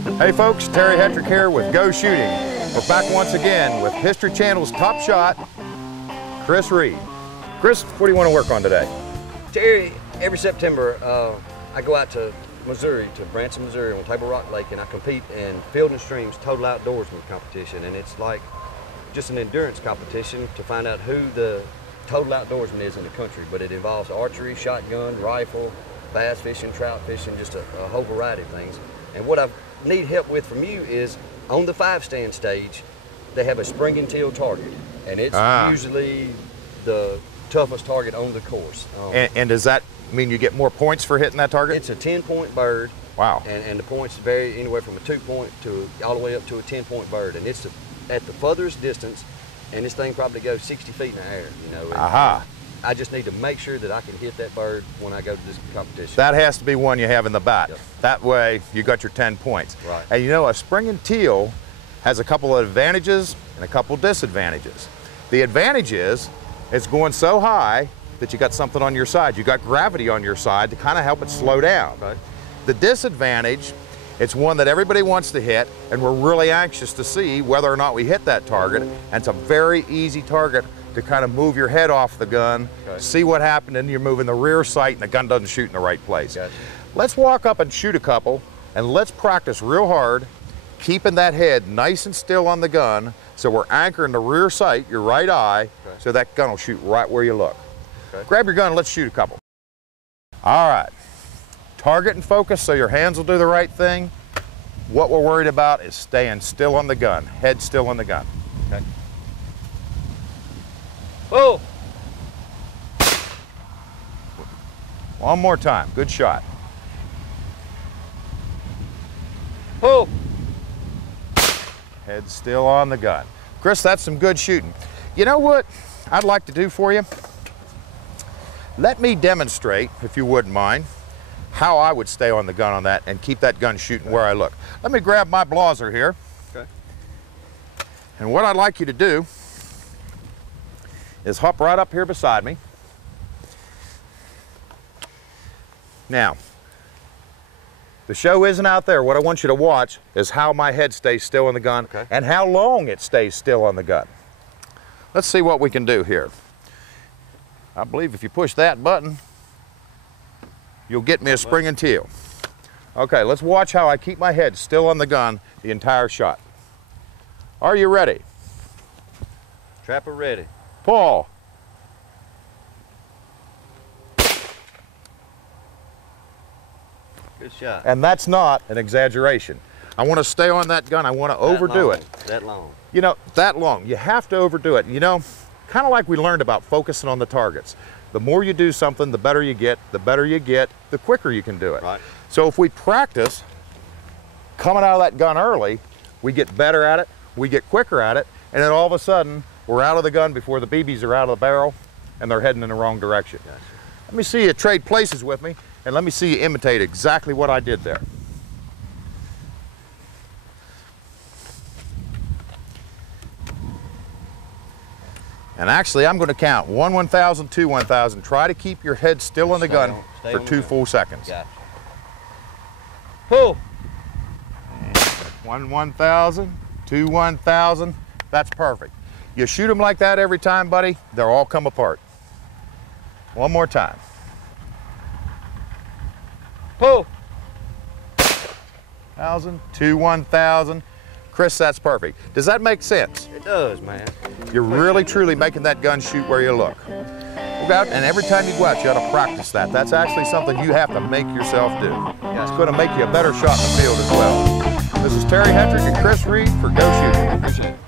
Hey folks, Terry Hetrick here with Go Shooting. We're back once again with History Channel's top shot, Chris Reed. Chris, what do you want to work on today? Terry, every September I go out to Missouri, to Branson, Missouri on Table Rock Lake, and I compete in Field and Stream's Total Outdoorsman competition. And it's like just an endurance competition to find out who the total outdoorsman is in the country. But it involves archery, shotgun, rifle, bass fishing, trout fishing, just a whole variety of things. And what I need help with from you is on the 5-stand stage, they have a spring and teal target, and it's usually the toughest target on the course. And does that mean you get more points for hitting that target? It's a 10-point bird. Wow. And the points vary anywhere from a 2-point to all the way up to a 10-point bird, and it's at the furthest distance, and this thing probably goes 60 feet in the air, you know. Aha. I just need to make sure that I can hit that bird when I go to this competition. That has to be one you have in the back. Yep. That way you got your 10 points. Right. And you know, a spring and teal has a couple of advantages and a couple of disadvantages. The advantage is it's going so high that you got something on your side. You got gravity on your side to kind of help it slow down. Right. The disadvantage, it's one that everybody wants to hit, and we're really anxious to see whether or not we hit that target. And it's a very easy target to kind of move your head off the gun, see what happened, and you're moving the rear sight and the gun doesn't shoot in the right place. Gotcha. Let's walk up and shoot a couple, and let's practice real hard, keeping that head nice and still on the gun, so we're anchoring the rear sight, your right eye, so that gun will shoot right where you look. Grab your gun and let's shoot a couple. All right, target and focus so your hands will do the right thing. What we're worried about is staying still on the gun, head still on the gun. Okay. Oh! One more time, good shot. Oh! Head still on the gun. Chris, that's some good shooting. You know what I'd like to do for you? Let me demonstrate, if you wouldn't mind, how I would stay on the gun on that and keep that gun shooting where I look. Let me grab my blazer here. Okay. And what I'd like you to do is hop right up here beside me. Now, the show isn't out there. What I want you to watch is how my head stays still on the gun and how long it stays still on the gun. Let's see what we can do here. I believe if you push that button, you'll get me a spring and teal. Okay, let's watch how I keep my head still on the gun the entire shot. Are you ready? Trapper ready. Paul. Good shot. And that's not an exaggeration. I want to stay on that gun. I want to overdo it. That long. You know, that long. You have to overdo it. You know, kind of like we learned about focusing on the targets. The more you do something, the better you get. The better you get, the quicker you can do it. Right. So if we practice coming out of that gun early, we get better at it, we get quicker at it, and then all of a sudden, we're out of the gun before the BBs are out of the barrel and they're heading in the wrong direction. Gotcha. Let me see you trade places with me, and let me see you imitate exactly what I did there. And actually, I'm going to count 1 1,000, 2 1,000. Try to keep your head still on the gun for 2 full seconds. Gotcha. Pull. 1 1,000, 2 1,000. That's perfect. You shoot them like that every time, buddy, they'll all come apart. One more time. Pull. 1,000, 2 1,000. Chris, that's perfect. Does that make sense? It does, man. You're really, truly making that gun shoot where you look. Go out, and every time you go out, you got to practice that. That's actually something you have to make yourself do. It's going to make you a better shot in the field as well. This is Terry Hetrick and Chris Reed for Go Shooting.